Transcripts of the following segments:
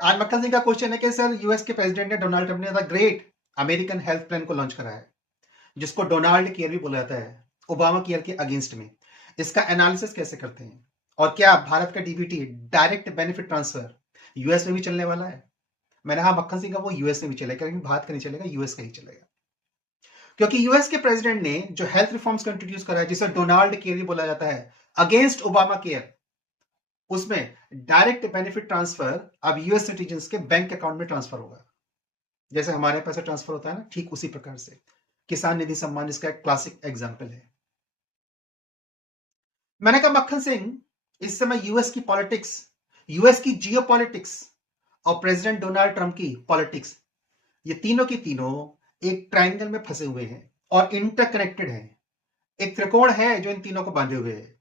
आज मक्खन सिंह का क्वेश्चन है कि सर यूएस के प्रेसिडेंट ने डोनाल्ड ट्रंप ने the great American health plan को लॉन्च करा है, जिसको डोनाल्ड केयर भी बोला जाता है, ओबामा केयर के अगेंस्ट में। इसका एनालिसिस कैसे करते हैं और क्या भारत का DBT direct benefit transfer US में भी चलने वाला है? मैंने कहा मक्खन सिंह का वो यूएस में भी चलेगा, लेकिन भारत का नहीं चलेगा, यूएस का ही चलेगा। क्योंकि यूएस के प्रेसिडेंट ने जो हेल्थ रिफॉर्म्स को इंट्रोड्यूस करा है, जिसे डोनाल्ड केयर भी बोला जाता है, अगेंस्ट ओबामा केयर, उसमें डायरेक्ट बेनिफिट ट्रांसफर अब यूएस सिटीजन्स के बैंक अकाउंट में ट्रांसफर होगा। जैसे हमारे पैसे ट्रांसफर होता है ना, ठीक उसी प्रकार से किसान निधि सम्मान इसका एक क्लासिक एग्जांपल है। मैंने कहा मक्खन सिंह, इस समय यूएस की पॉलिटिक्स, यूएस की जियो पॉलिटिक्स और प्रेसिडेंट डोनाल्ड ट्रंप की पॉलिटिक्स, ये तीनों की तीनों एक ट्रायंगल में फंसे हुए हैं और इंटरकनेक्टेड हैं। एक त्रिकोण है जो इन तीनों को बांधे हुए है।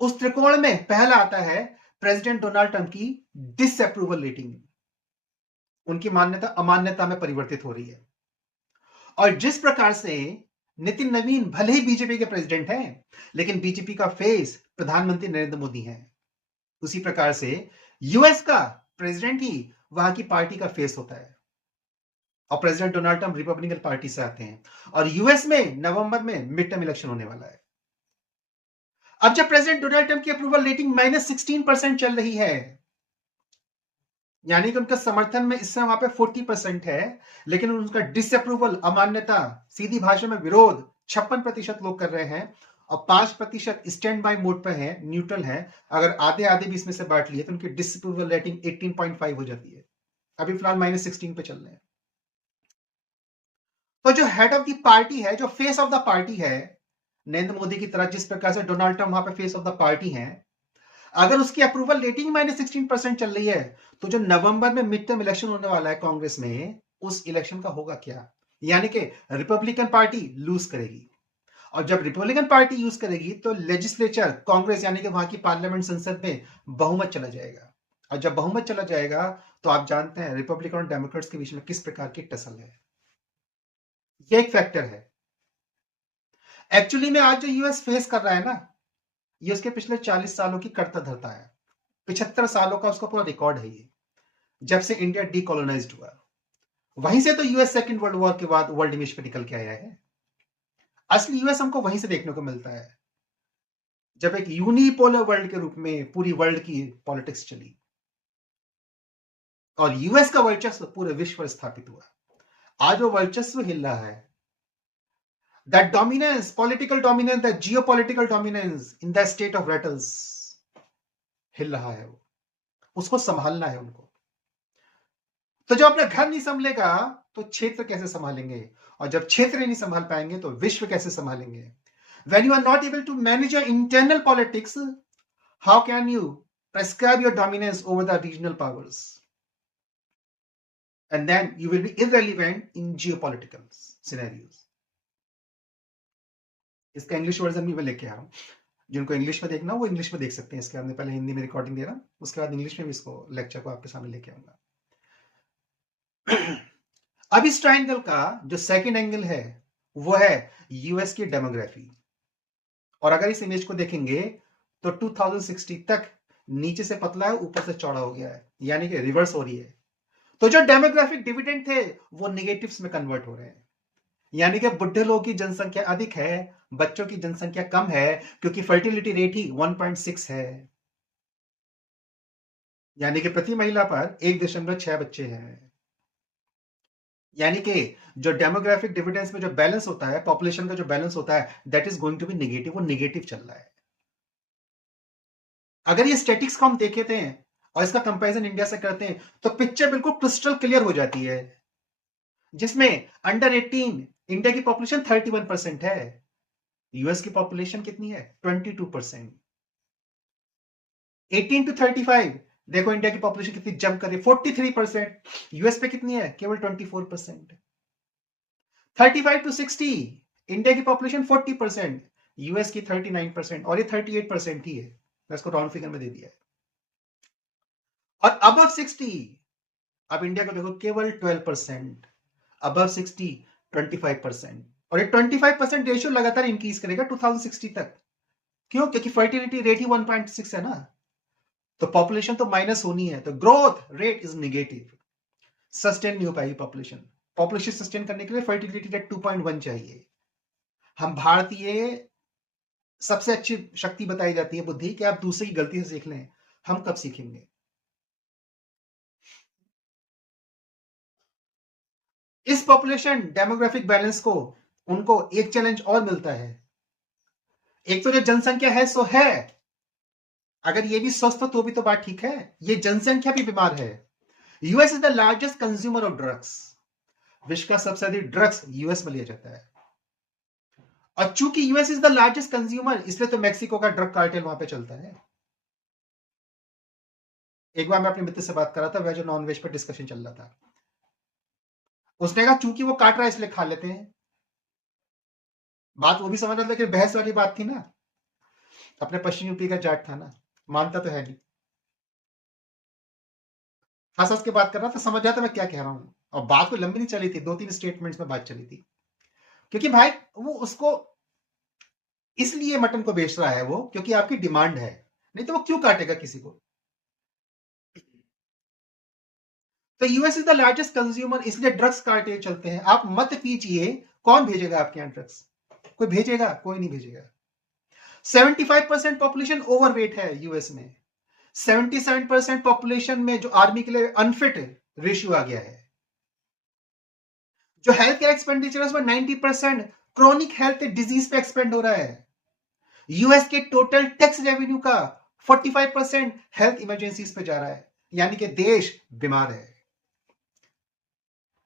उस त्रिकोण में पहला आता है प्रेसिडेंट डोनाल्ड ट्रंप की डिसअप्रूवल रेटिंग। उनकी मान्यता अमान्यता में परिवर्तित हो रही है। और जिस प्रकार से नितिन नवीन भले ही बीजेपी के प्रेसिडेंट हैं, लेकिन बीजेपी का फेस प्रधानमंत्री नरेंद्र मोदी हैं, उसी प्रकार से यूएस का प्रेसिडेंट ही वहां की पार्टी का फेस होता है। और president Donald Trump Republican party से आते हैं और यूएस में नवंबर में मिड टर्म इलेक्शन होने वाला है। अब जब प्रेसिडेंट डोनाल्ड ट्रंप की अप्रूवल रेटिंग -16% चल रही है, यानी कि उनका समर्थन में इस समय वहां पे 40% है, लेकिन उनका डिसअप्रूवल, अमान्यता, सीधी भाषा में विरोध 56% लोग कर रहे हैं और 5% स्टैंड बाय मोड पर है, न्यूट्रल है। अगर आधे आधे भी इसमें से बांट लिए तो उनकी डिसअप्रूवल रेटिंग 18.5 हो जाती है। अभी फिलहाल -16 पे चल रहे हैं। तो जो हेड ऑफ द पार्टी है, जो फेस ऑफ द पार्टी है, नरेंद्र मोदी की तरह जिस प्रकार से डोनाल्ड ट्रंप वहां पे फेस ऑफ द पार्टी है, अगर उसकी अप्रूवल रेटिंग -16% चल रही है, तो जो नवंबर में मिड टर्म इलेक्शन होने वाला है कांग्रेस में, उस इलेक्शन का होगा क्या? यानी कि रिपब्लिकन पार्टी लूज करेगी। और जब रिपब्लिकन पार्टी यूज करेगी तो लेजिस्लेचर, कांग्रेस यानी कि वहां की पार्लियामेंट, संसद में बहुमत चला जाएगा। और जब बहुमत चला जाएगा तो आप जानते हैं रिपब्लिकन और डेमोक्रेट्स के बीच में किस प्रकार की टसल है। ये एक फैक्टर है। एक्चुअली में आज जो यूएस फेस कर रहा है ना, ये उसके पिछले 40 सालों की कर्ता धरता है। 75 सालों का उसका पूरा रिकॉर्ड है ये, जब से इंडिया डीकोलोनाइज्ड हुआ। वहीं से तो यूएस सेकंड वर्ल्ड वॉर के बाद वर्ल्ड इमेज पे निकल के आया है। असली यूएस हमको वहीं से देखने को मिलता है, जब एक यूनिपोलर वर्ल्ड के रूप में पूरी वर्ल्ड की पॉलिटिक्स चली और यूएस का वर्चस्व पूरे विश्व पर स्थापित हुआ। आज वो वर्चस्व हिल रहा है। That dominance, political dominance, that geopolitical dominance in the state of rattles हिल रहा है। वो उसको संभालना है उनको। तो जब अपना घर नहीं संभलेगा तो क्षेत्र कैसे संभालेंगे, और जब क्षेत्र नहीं संभाल पाएंगे तो विश्व कैसे संभालेंगे? When you are not able to manage your internal politics, how can you prescribe your dominance over the regional powers? And then you will be irrelevant in geopolitical scenarios. इसका इंग्लिश वर्जन भी मैं लेके आ रहा हूँ। जिनको English में देखना वो इंग्लिश में देख सकते हैं। इसके बाद मैं पहले हिंदी में रिकॉर्डिंग दे रहा हूँ, उसके बाद इंग्लिश में भी इसको लेक्चर को आपके सामने लेके आऊंगा। अब इस ट्रायंगल का जो सेकंड एंगल है वो है यूएस की डेमोग्राफी। और अगर इस इमेज को देखेंगे तो 2060 तक नीचे से पतला है, ऊपर से चौड़ा हो गया है, यानी कि रिवर्स हो रही है। तो जो डेमोग्राफिक डिविडेंड थे वो नेगेटिव्स में कन्वर्ट हो रहे हैं, यानी कि बुढ़े लोगों की जनसंख्या अधिक है, बच्चों की जनसंख्या कम है, क्योंकि फर्टिलिटी रेट ही 1.6 है, यानी कि प्रति महिला पर 1.6 बच्चे हैं। यानी कि जो डेमोग्राफिक डिविडेंस में जो बैलेंस होता है, पॉपुलेशन का जो बैलेंस होता है, that is going to be negative, वो नेगेटिव चल रहा है। अगर ये स्टैटिक्स को हम देखे थे और इसका कंपैरिजन इंडिया से करते हैं तो पिक्चर बिल्कुल क्रिस्टल क्लियर हो जाती है, जिसमें अंडर 18 इंडिया की पॉपुलेशन 31% है, यूएस की पॉपुलेशन कितनी है? 22%। 18 to 35 देखो इंडिया की पॉपुलेशन कितनी जंप कर रही है, 43%, यूएस पे कितनी है? केवल 24%। 35 to 60 इंडिया की पॉपुलेशन 40%, यूएस की 39%, और ये 38% ही है, मैं इसको राउंड फिगर में दे दिया है। और अबव 60 अब इंडिया को देखो केवल 12%, अबव 60 25%, और ये 25% रेशियो लगातार इंक्रीज करेगा 2060 तक। क्यों? क्योंकि फर्टिलिटी रेट ही 1.6 है ना। तो पॉपुलेशन तो माइनस होनी है, तो growth rate is negative, sustain नहीं हो पाएगी पॉपुलेशन। पॉपुलेशन सस्टेन करने के लिए फर्टिलिटी रेट 2.1 चाहिए। हम भारतीय सबसे अच्छी शक्ति बताई जाती है बुद्धि कि आप दूसरे की गलती से सीख लें, हम कब सीखेंगे? इस पॉपुलेशन डेमोग्राफिक बैलेंस को उनको एक चैलेंज और मिलता है। एक तो जो जनसंख्या है सो है, अगर ये भी स्वस्थ हो तो भी तो बात ठीक है, ये जनसंख्या भी बीमार है। US is the largest consumer of drugs, विश्व का सबसे अधिक ड्रग्स यूएस में लिया जाता है। और चूंकि US is the largest consumer, इसलिए तो मेक्सिको का ड्रग कार्टेल वहां पे चलता है। एक बार मैं अपने मित्र से बात कर रहा था, वेज और नॉन वेज पर डिस्कशन चल रहा था। उसने कहा चूंकि वो काट रहा है इसलिए खा लेते हैं। बात वो भी समझ रहा था, लेकिन बहस वाली बात थी ना, अपने पश्चिम यूपी का जाट था ना, मानता तो है नहीं। हंस हंस के बात कर रहा था, समझ जाता मैं क्या कह रहा हूं। और बात को लंबी नहीं चली थी, 2-3 स्टेटमेंट्स में बात चली थी। क्योंकि भाई वो उसको इसलिए मटन को बेच रहा है वो, क्योंकि आपकी डिमांड है, नहीं तो वो क्यों काटेगा किसी को। तो US is the largest consumer, इसलिए ड्रग्स कार्टेल चलते हैं। आप मत पीजिए, कौन भेजेगा आपके यहां ड्रग्स? कोई भेजेगा? कोई नहीं भेजेगा। 75% पॉपुलेशन ओवरवेट है यूएस में। 77% पॉपुलेशन में जो आर्मी के लिए अनफिट रेशियो आ गया है। जो हेल्थ केयर एक्सपेंडिचर है उसमें 90% क्रोनिक हेल्थ डिजीज पे एक्सपेंड हो रहा है। यूएस के टोटल टैक्स रेवेन्यू का 45% हेल्थ इमरजेंसीज पे जा रहा है, यानी कि देश बीमार है।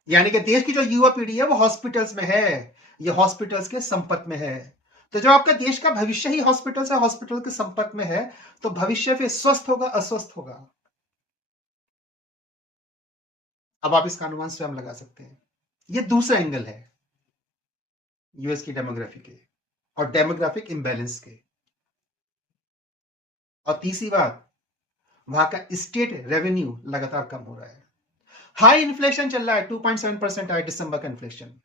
यानी कि देश की जो युवा पीढ़ी है वो हॉस्पिटल्स में है, ये हॉस्पिटल्स के संपर्क में है। तो जब आपका देश का भविष्य ही हॉस्पिटल से हॉस्पिटल के संपर्क में है, तो भविष्य फिर स्वस्थ होगा अस्वस्थ होगा। अब आप इसका अनुमान स्वयं लगा सकते हैं। ये दूसरा एंगल है यूएस की डेमोग्राफी के और डेमोग्राफिक इम्बैलेंस के। और तीसरी बात, वहां का स्टेट रेवेन्यू लगातार कम हो रहा है। हाई इन्फ्लेशन चल रहा है, 2.7% है दिसंबर का इन्फ्लेशन।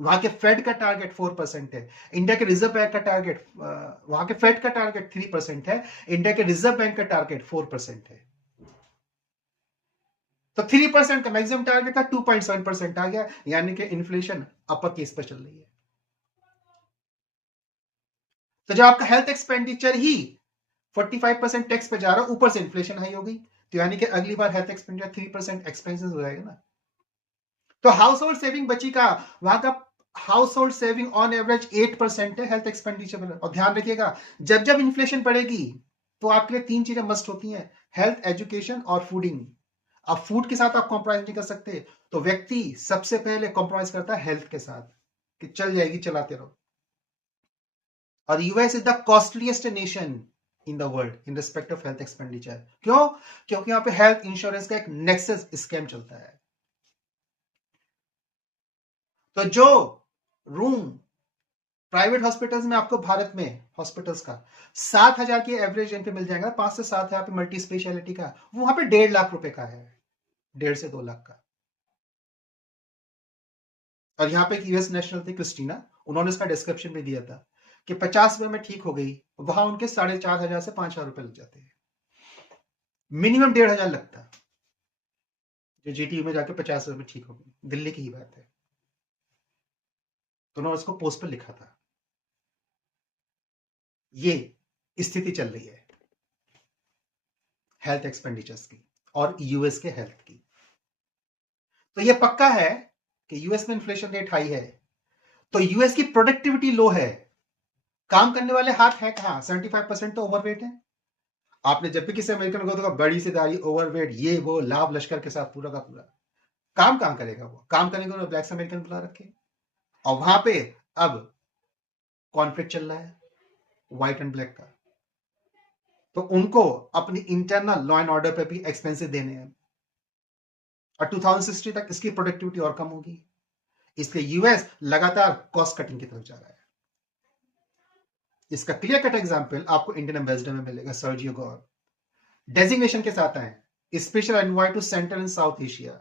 वहां के फेड का टारगेट 4% है। इंडिया के रिजर्व बैंक का टारगेट, वहां के फेड का टारगेट 3% है, इंडिया के रिजर्व बैंक का टारगेट 4% है। तो 3% का मैक्सिमम टारगेट था, 2.7% आ गया, यानी कि इन्फ्लेशन अपर केस पर चल रही है। तो जब आपका हेल्थ एक्सपेंडिचर ही 45% टैक्स पे जा रहा है, ऊपर से इन्फ्लेशन हाई हो गई, तो यानी कि अगली बार हेल्थ एक्सपेंडिचर 3% एक्सपेंसेस हो जाएगा ना। तो हाउस होल्ड सेविंग बची का, वहां का house hold saving on average 8% है हेल्थ एक्सपेंडिचर में। और ध्यान रखिएगा, जब जब इन्फ्लेशन बढ़ेगी तो आपके लिए 3 चीजें मस्ट होती हैं, हेल्थ, एजुकेशन और फूडिंग। अब फूड के साथ आप कॉम्प्रोमाइज नहीं कर सकते, तो व्यक्ति सबसे पहले कॉम्प्रोमाइज करता है हेल्थ के साथ, कि चल जाएगी, चलाते रहो। और US is the costliest nation in the world in respect of health expenditure. क्यों? क्योंकि यहां पे हेल्थ इंश्योरेंस का एक नेक्सस स्कैम चलता है। तो जो रूम प्राइवेट हॉस्पिटल्स में आपको भारत में हॉस्पिटल्स का 7,000 की एवरेज रेंट पे मिल जाएगा, 5 से 7 हजार पे मल्टी स्पेशलिटी का, वो वहां पे 1.5 लाख रुपए का है, 1.5 से 2 लाख का। और यहाँ पे एक यूएस नेशनल थी क्रिस्टीना, उन्होंने इसका डिस्क्रिप्शन भी दिया था कि 50 रुपए में ठीक हो गई, वहां उनके 4,500 से 5,000 रुपए लग जाते हैं, मिनिमम 1,500 लगता है। जो जीटीयू में जाके 50 रुपए में ठीक हो गई, दिल्ली की ही बात है। तो उन्होंने उसको पोस्ट पर लिखा था। ये स्थिति चल रही है हेल्थ एक्सपेंडिचर्स की और यूएस के हेल्थ की। तो ये पक्का है कि यूएस में इन्फ्लेशन रेट हाई है, तो यूएस की प्रोडक्टिविटी लो है, काम करने वाले हाथ है कहां? 75% तो ओवरवेट है। आपने जब भी किसी अमेरिकन को देखा, बड़ी सी दाढ़ी, ओवरवेट, ये वो, लाभ लश्कर के साथ पूरा का पूरा, काम काम करेगा वो, काम करने को ब्लैक अमेरिकन बुला रखे। और वहां पे अब कॉन्फ्लिक्ट चल रहा है व्हाइट एंड ब्लैक का, तो उनको अपनी इंटरनल लॉ एंड ऑर्डर पे भी एक्सपेंसिव देने हैं, और 2060 तक इसकी प्रोडक्टिविटी और कम होगी। इसलिए यूएस लगातार कॉस्ट कटिंग की तरफ जा रहा है। इसका क्लियर कट एग्जांपल आपको इंडियन एम्बेसडर में मिलेगा, सर्जियो गौर, डेजिग्नेशन के साथ आए, special envoy to central and south Asia.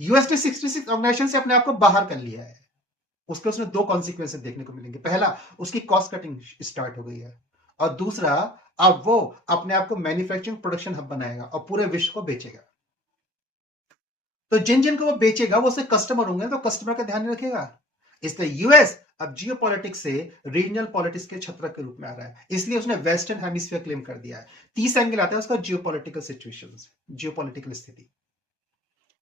US ने 66 ऑर्गेनाइजेशन से अपने आप को बाहर कर लिया है। उसके उसने 2 कॉन्सिक्वेंसेस देखने को मिलेंगे। पहला, उसकी कॉस्ट कटिंग स्टार्ट हो गई है, और दूसरा, अब वो अपने आप को मैन्युफैक्चरिंग प्रोडक्शन हब बनाएगा और पूरे विश्व को बेचेगा। तो जिन जिन को वो बेचेगा वो उसके कस्टमर होंगे, तो कस्टमर का ध्यान रखेगा। इसलिए यूएस अब जियो पॉलिटिक्स से रीजनल पॉलिटिक्स के छत्रक के रूप में आ रहा है, इसलिए उसने वेस्टर्न हेमिस्फीयर क्लेम कर दिया है। 30 एंगल आता है उसका जियोपॉलिटिकल सिचुएशन, जियोपॉलिटिकल स्थिति।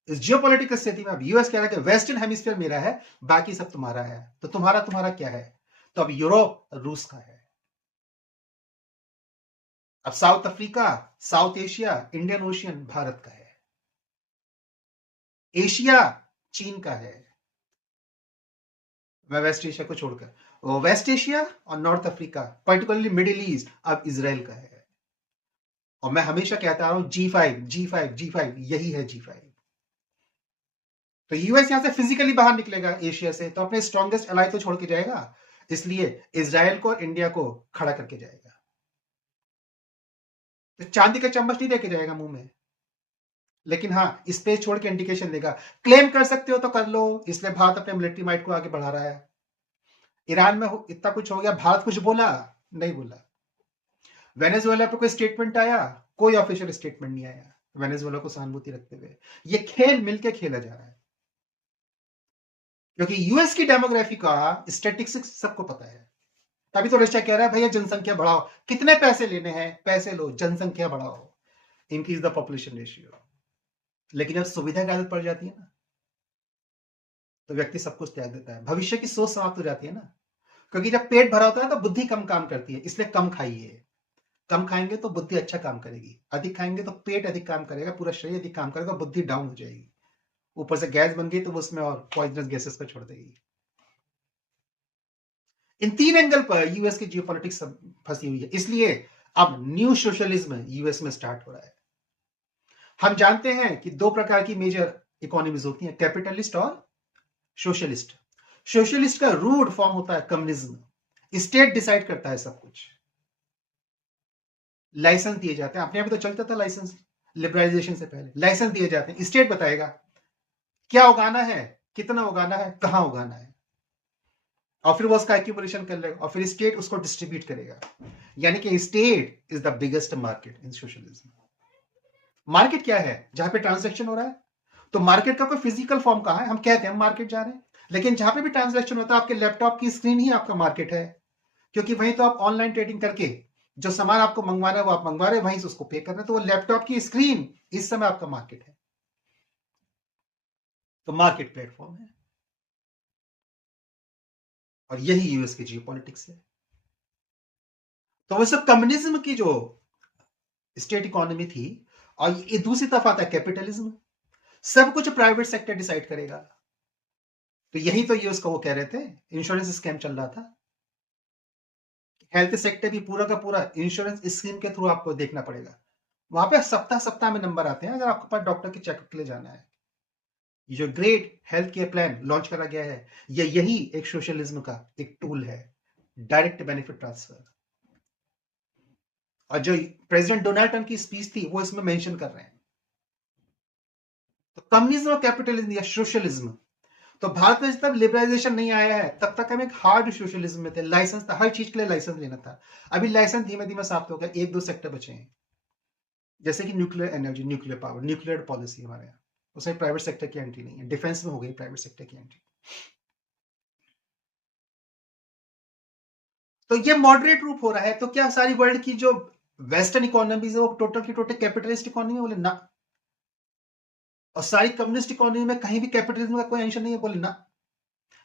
इस जियोपॉलिटिकल स्थिति में अब यूएस कह रहा है कि वेस्टर्न हेमिस्फीयर मेरा है, बाकी सब तुम्हारा है। तो तुम्हारा तुम्हारा क्या है? तो अब यूरोप रूस का है, अब south Africa, south Asia, Indian ocean Bharat का है, एशिया चीन का है, मैं वेस्ट एशिया को छोड़कर, वेस्ट एशिया और north Africa particularly middle east अब इजराइल का है। और मैं हमेशा कहता हूं G5 यही है G5। तो यूएस यहां से फिजिकली बाहर निकलेगा एशिया से, तो अपने स्ट्रॉन्गेस्ट अलाई तो छोड़ के जाएगा, इसलिए इजराइल को इंडिया को खड़ा करके जाएगा। तो चांदी का चम्मच नहीं देके जाएगा मुंह में, लेकिन हाँ स्पेस छोड़ के इंडिकेशन देगा। क्लेम कर सकते हो तो कर लो, इसलिए भारत अपने मिलिट्री माइट को आगे बढ़ा रहा है। ईरान में इतना कुछ हो गया, भारत कुछ बोला नहीं? बोला। वेनेजुएला पे कोई स्टेटमेंट आया? कोई ऑफिशियल स्टेटमेंट नहीं आया वेनेजुएला को सहानुभूति रखते हुए। ये खेल मिलके खेला जा रहा है, क्योंकि यूएस की डेमोग्राफी का स्टैटिस्टिक्स सबको पता है। तभी तो रशिया कह रहा है भैया जनसंख्या बढ़ाओ, कितने पैसे लेने हैं पैसे लो, जनसंख्या बढ़ाओ, इंक्रीज द पॉपुलेशन रेशियो। लेकिन जब सुविधा की आदत पड़ जाती है ना, तो व्यक्ति सब कुछ त्याग देता है, भविष्य की सोच समाप्त हो जाती है ना। क्योंकि जब पेट भरा होता है तो बुद्धि कम काम करती है, इसलिए कम खाइए। कम खाएंगे तो बुद्धि अच्छा काम करेगी, अधिक खाएंगे तो पेट अधिक काम करेगा, पूरा शरीर अधिक काम करेगा, बुद्धि डाउन हो जाएगी। ऊपर से गैस बन गई तो वो उसमें और पॉइजनस गैसेस पर छोड़ देगी। इन 3 एंगल पर यूएस की जियोपॉलिटिक्स फंसी हुई है, इसलिए अब न्यू सोशलिज्म यूएस में स्टार्ट हो रहा है। हम जानते हैं कि 2 प्रकार की मेजर इकोनॉमीज होती हैं, कैपिटलिस्ट और सोशलिस्ट। सोशलिस्ट का रूट फॉर्म होता है कम्युनिज्म, स्टेट डिसाइड करता है सब कुछ, लाइसेंस दिए जाते हैं। अपने आप तो चलता था लाइसेंस, लिबरलाइजेशन से पहले लाइसेंस दिए जाते हैं, स्टेट बताएगा क्या उगाना है, कितना उगाना है, कहां उगाना है, और फिर वो उसका एक्यूमुलेशन कर लेगा और फिर स्टेट उसको डिस्ट्रीब्यूट करेगा। यानी कि state is the biggest market in socialism. Market क्या है? जहां पे ट्रांजैक्शन हो रहा है। तो मार्केट का कोई फिजिकल फॉर्म कहां है? हम कहते हैं हम मार्केट जा रहे हैं, लेकिन जहां पे भी ट्रांजैक्शन होता है आपके लैपटॉप की स्क्रीन ही आपका मार्केट है, क्योंकि वहीं तो आप ऑनलाइन ट्रेडिंग करके जो सामान आपको मंगवाना है वो आप मंगवा रहे हैं, वहीं से उसको पे करना है। तो वो लैपटॉप की स्क्रीन इस समय आपका मार्केट है, तो मार्केट प्लेटफॉर्म है। और यही यूएस की जियोपॉलिटिक्स है। तो वैसे कम्युनिज्म की जो स्टेट इकोनॉमी थी, और ये दूसरी तरफ आता है कैपिटलिज्म, सब कुछ प्राइवेट सेक्टर डिसाइड करेगा। तो यही तो यूएस को वो कह रहे थे इंश्योरेंस स्कैम चल रहा था। हेल्थ सेक्टर भी पूरा का पूरा इंश्योरेंस स्कीम के थ्रू आपको देखना पड़ेगा। वहां पे सप्ताह सप्ताह में नंबर आते हैं अगर आपके पास डॉक्टर के चेकअप के लिए जाना है। ये जो great health care plan launch करा गया है, ये यही एक सोशलिज्म का एक टूल है, डायरेक्ट बेनिफिट ट्रांसफर। और जो प्रेसिडेंट डोनाल्ड ट्रंप की स्पीच थी वो इसमें मेंशन कर रहे हैं। तो कम्युनिज्म और कैपिटलिज्म या सोशलिज्म, तो भारत में जब तक लिबरलाइजेशन नहीं आया है तब तक हम एक हार्ड सोशलिज्म में थे, लाइसेंस था, हर चीज के लिए लाइसेंस लेना था। अभी लाइसेंस धीमे धीमे समाप्त हो गया, 1-2 सेक्टर बचे हैं, जैसे कि nuclear energy, nuclear power, nuclear policy हमारे यहाँ, उसमें प्राइवेट सेक्टर की एंट्री नहीं है। डिफेंस में हो गई प्राइवेट सेक्टर की एंट्री। तो ये मॉडरेट रूप हो रहा है। तो क्या सारी वर्ल्ड की जो वेस्टर्न इकोनॉमीज है वो टोटल की टोटल कैपिटलिस्ट इकोनॉमी? बोले ना। और सारी कम्युनिस्ट इकोनॉमी में कहीं भी कैपिटलिज्म का कोई अंश नहीं है? बोले ना।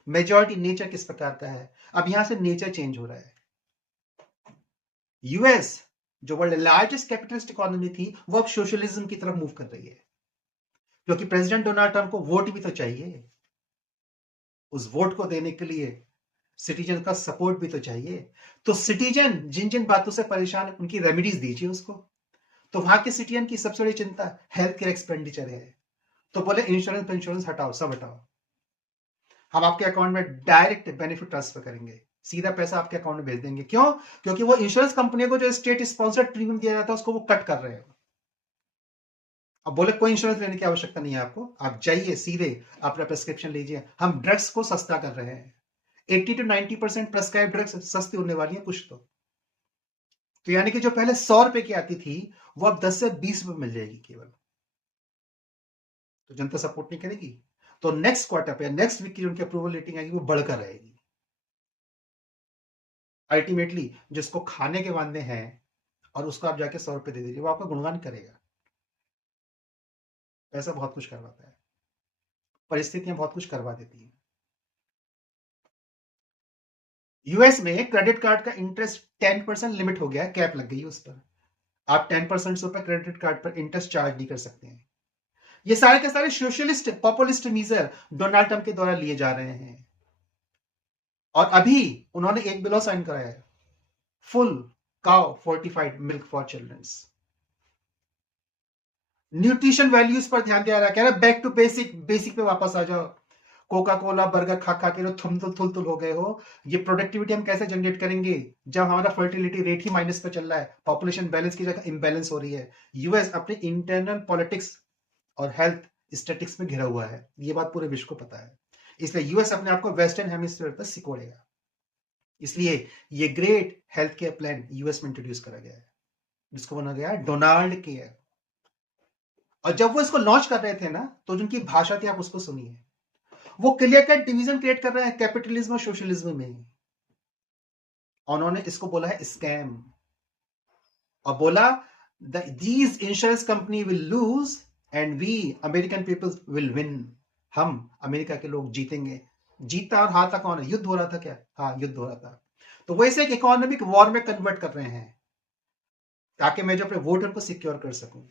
मेजॉरिटी नेचर किस प्रकार का है? अब यहां से नेचर चेंज हो रहा है। यूएस जो वर्ल्ड लार्जेस्ट कैपिटलिस्ट इकोनॉमी थी वो अब सोशलिज्म की तरफ मूव कर रही है, क्योंकि प्रेसिडेंट डोनाल्ड ट्रंप को वोट भी तो चाहिए। उस वोट को देने के लिए सिटीजन का सपोर्ट भी तो चाहिए। तो सिटीजन जिन जिन बातों से परेशान है उनकी रेमेडीज दीजिए उसको। तो वहां के सिटीजन की सबसे बड़ी चिंता हेल्थ केयर एक्सपेंडिचर है, तो बोले इंश्योरेंस हटाओ, सब हटाओ, हम आपके अकाउंट में डायरेक्ट बेनिफिट ट्रांसफर करेंगे, सीधा पैसा आपके अकाउंट में भेज देंगे। क्यों? क्योंकि वो इंश्योरेंस कंपनी को जो स्टेट स्पॉन्सर्ड प्रीमियम दिया जाता है उसको वो कट कर रहे हो। अब बोले कोई इंश्योरेंस लेने की आवश्यकता नहीं है आपको, आप जाइए सीधे अपना प्रेस्क्रिप्शन लीजिए, हम ड्रग्स को सस्ता कर रहे हैं। 80 to 90% प्रेस्क्राइब ड्रग्स सस्ती होने वाली है कुछ तो। तो यानी कि जो पहले 100 रुपए की आती थी वो अब 10 से 20 रुपए मिल जाएगी केवल। तो जनता सपोर्ट नहीं करेगी, तो नेक्स्ट क्वार्टर पे, नेक्स्ट वीक की उनकी अप्रूवल रेटिंग आएगी वो बढ़कर रहेगी। अल्टीमेटली जिसको खाने के वादे हैं और उसको आप जाके 100 रुपए दे दीजिए, वो आपका गुणगान करेगा। पैसा बहुत कुछ करवाता है, परिस्थितियां बहुत कुछ करवा देती हैं। यूएस में क्रेडिट कार्ड का इंटरेस्ट 10% लिमिट हो गया है, कैप लग गई है उस पर। आप 10% से ऊपर क्रेडिट कार्ड पर इंटरेस्ट चार्ज नहीं कर सकते हैं। ये सारे के सारे socialist populist measure Donald Trump के द्वारा लिए जा रहे हैं। और अभी उन्होंने एक बिल साइन कराया है, full cow fortified milk for childrens. Nutrition values पर ध्यान दिया रहा, कह रहा बैक टू बेसिक, बेसिक पे वापस आ जाओ। कोका कोला बर्गर खा खा के जो थुल हो गए हो, ये प्रोडक्टिविटी हम कैसे जनरेट करेंगे जब हमारा फर्टिलिटी रेट ही माइनस पे चल रहा है, पॉपुलेशन बैलेंस की जगह इम्बैलेंस हो रही है। यूएस अपने इंटरनल पॉलिटिक्स और हेल्थ स्टेटिक्स में घिरा हुआ है, ये बात पूरे विश्व को पता है। इसलिए यूएस अपने आप को वेस्टर्न हेमिस्फीयर पर सिकोड़ेगा। इसलिए ये great health care plan US में इंट्रोड्यूस करा गया है, जिसको बना गया डोनाल्ड केयर। और जब वो इसको लॉन्च कर रहे थे ना, तो जिनकी भाषा थी आप उसको सुनिए। वो क्लियर कट डिवीजन क्रिएट कर रहे हैं कैपिटलिज्म और सोशलिज्म में। उन्होंने इसको बोला है स्कैम, और बोला these insurance company will lose and we American people will win. हम अमेरिका के लोग जीतेंगे। जीता और हारता कौन है? युद्ध हो रहा था क्या? हाँ, युद्ध हो रहा था। तो वो इसे एक इकोनॉमिक वॉर में कन्वर्ट कर रहे हैं, ताकि मैं जो अपने वोट उनको सिक्योर कर सकूं।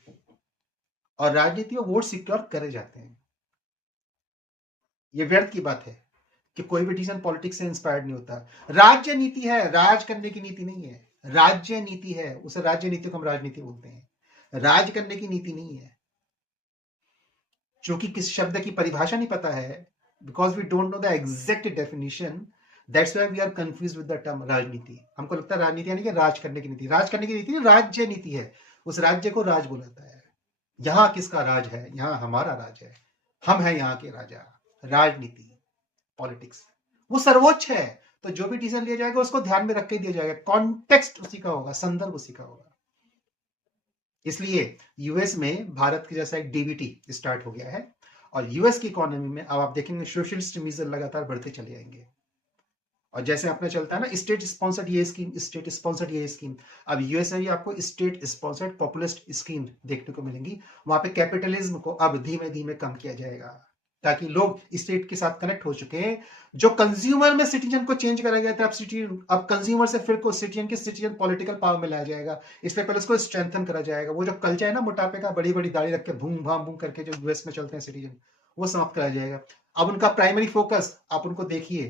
और राजनीति में वोट सिक्योर करे जाते हैं। ये व्यर्थ की बात है कि कोई भी डिसीजन पॉलिटिक्स से इंस्पायर्ड नहीं होता। राज्य नीति है, राज करने की नीति नहीं है। राज्य नीति है, उसे राज्य नीति को हम राजनीति बोलते हैं, राज करने की नीति नहीं है। क्योंकि किस शब्द की परिभाषा नहीं पता है, because we don't know the exact definition, that's why we are confuse with the term राजनीति। हमको लगता है राजनीति यानी कि राज करने की नीति। राज करने की नीति राज्य नीति है, उस राज्य को राज बुलाता है। यहां किसका राज है? यहां हमारा राज है, हम हैं यहाँ के राजा। राजनीति, पॉलिटिक्स वो सर्वोच्च है। तो जो भी डिसीजन लिया जाएगा उसको ध्यान में रख के दिया जाएगा, कॉन्टेक्स्ट उसी का होगा, संदर्भ उसी का होगा। इसलिए यूएस में भारत के जैसा एक डीबीटी स्टार्ट हो गया है, और यूएस की इकोनॉमी में अब आप देखेंगे सोशलिस्ट मीजर लगातार बढ़ते चले जाएंगे। और जैसे अपना चलता है ना स्टेट स्पॉन्सर्ड ये स्कीम, स्टेट स्पॉन्सर्ड ये स्कीम, अब यूएस में भी आपको स्टेट स्पॉन्सर्ड पॉपुलिस्ट स्कीम देखने को मिलेंगी। वहां पे कैपिटलिज्म को अब धीमे धीमे कम किया जाएगा, ताकि लोग स्टेट के साथ कनेक्ट हो चुके हैं। जो कंज्यूमर में सिटीजन को चेंज करा गया था, अब कंज्यूमर से फिर को सिटीजन पॉलिटिकल पावर में लाया जाएगा। इसलिए पहले उसको स्ट्रेंथन करा जाएगा। वो जो कल्चर है ना मोटापे का, बड़ी बड़ी दाढ़ी रख के भूम भाम भूम करके जो यूएस में चलते हैं सिटीजन, वो समाप्त कराया जाएगा। अब उनका प्राइमरी फोकस, आप उनको देखिए,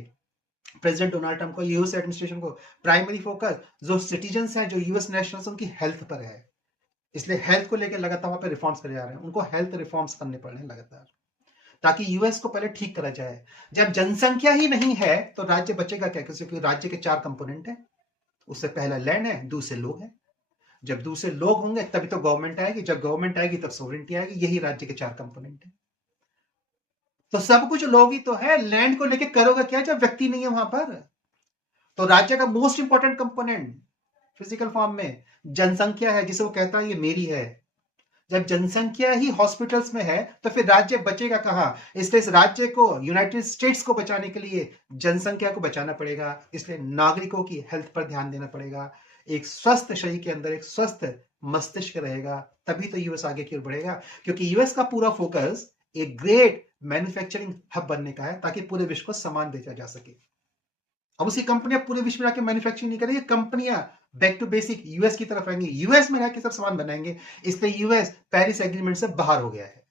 प्रेसिडेंट डोनाल्ड ट्रंप को, यूएस एडमिनिस्ट्रेशन को प्राइमरी फोकस जो सिटीजन्स हैं, जो यूएस नेशनल्स, उनकी हेल्थ पर है। इसलिए हेल्थ को लेकर लगातार वहां पे रिफॉर्म्स करे जा रहे हैं। उनको हेल्थ रिफॉर्म्स करने पड़ रहे हैं लगातार, ताकि यूएस को पहले ठीक करा जाए। जब जनसंख्या ही नहीं है तो राज्य बचेगा क्या? क्योंकि राज्य के 4 कंपोनेंट हैं। उससे पहला लैंड है, दूसरे लोग हैं। जब दूसरे लोग होंगे तभी तो गवर्नमेंट आएगी, जब गवर्नमेंट आएगी तब सोवरेंटी आएगी। यही राज्य के 4 कंपोनेंट है। तो सब कुछ लोग ही तो है, लैंड को लेके करोगे क्या जब व्यक्ति नहीं है वहां पर? तो राज्य का most important component physical form में जनसंख्या है, जिसे वो कहता है ये मेरी है। जब जनसंख्या ही हॉस्पिटल्स में है तो फिर राज्य बचेगा कहां? इसलिए इस राज्य को, यूनाइटेड स्टेट्स को बचाने के लिए जनसंख्या को बचाना पड़ेगा। इसलिए नागरिकों की हेल्थ पर ध्यान देना पड़ेगा। एक स्वस्थ शरीर के अंदर एक स्वस्थ मस्तिष्क रहेगा, तभी तो यूएस आगे की ओर बढ़ेगा। क्योंकि यूएस का पूरा फोकस एक ग्रेट मैन्युफैक्चरिंग हब बनने का है, ताकि पूरे विश्व को सामान बेचा जा सके। अब उसकी कंपनियां पूरे विश्व में आके मैन्युफैक्चरिंग नहीं करेंगी, कंपनियां बैक टू बेसिक यूएस की तरफ आएंगे, यूएस में रहकर सब सामान बनाएंगे। इसलिए यूएस पेरिस एग्रीमेंट से बाहर हो गया है,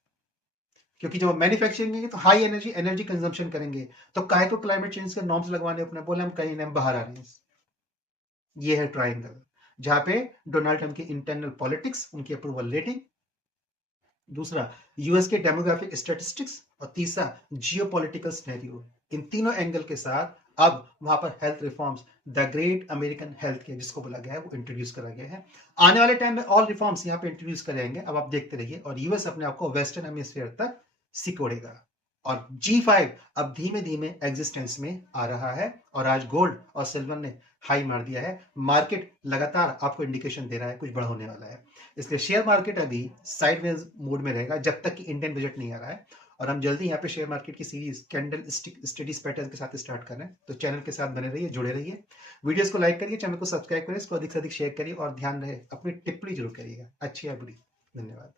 क्योंकि जब मैन्युफैक्चरिंग करेंगे तो हाई एनर्जी कंजम्पशन करेंगे। तो काहे को क्लाइमेट चेंज के नॉर्म्स लगवाने अपने? बोले हम कहीं नहीं, बाहर आ रहे हैं। ये है ट्राइंगल, जहां पे डोनाल्ड ट्रंप की इंटरनल पॉलिटिक्स, उनकी अप्रूवल रेटिंग, दूसरा यूएस के डेमोग्राफिक स्टैटिस्टिक्स, और तीसरा जियोपॉलिटिकल सिनेरियो। इन तीनों एंगल के साथ अब वहां पर health reforms, the great American health care जिसको बोला गया है, वो इंट्रोड्यूस करा गया है। आने वाले टाइम में ऑल रिफॉर्म्स यहाँ पे इंट्रोड्यूस करेंगे। अब आप देखते रहिए, और यूएस अपने आप को वेस्टर्न हेमिस्फीयर तक सिकोड़ेगा। और G5 अब धीमे धीमे एग्जिस्टेंस में आ रहा है, और आज गोल्ड और सिल्वर ने हाई मार दिया है। मार्केट लगातार आपको इंडिकेशन दे रहा है कुछ बड़ा होने वाला है, इसलिए शेयर मार्केट अभी साइडवेज मोड में रहेगा जब तक कि इंडियन बजट नहीं आ रहा है। और हम जल्दी यहाँ पे शेयर मार्केट की series candle stick studies pattern के साथ स्टार्ट कर रहे हैं, तो चैनल के साथ बने रहिए, जुड़े रहिए, वीडियोस को लाइक करिए, चैनल को सब्सक्राइब करिए, इसको अधिक से अधिक शेयर करिए और ध्यान रहे अपनी टिप्पणी जरूर करिएगा, अच्छी या बुरी। धन्यवाद।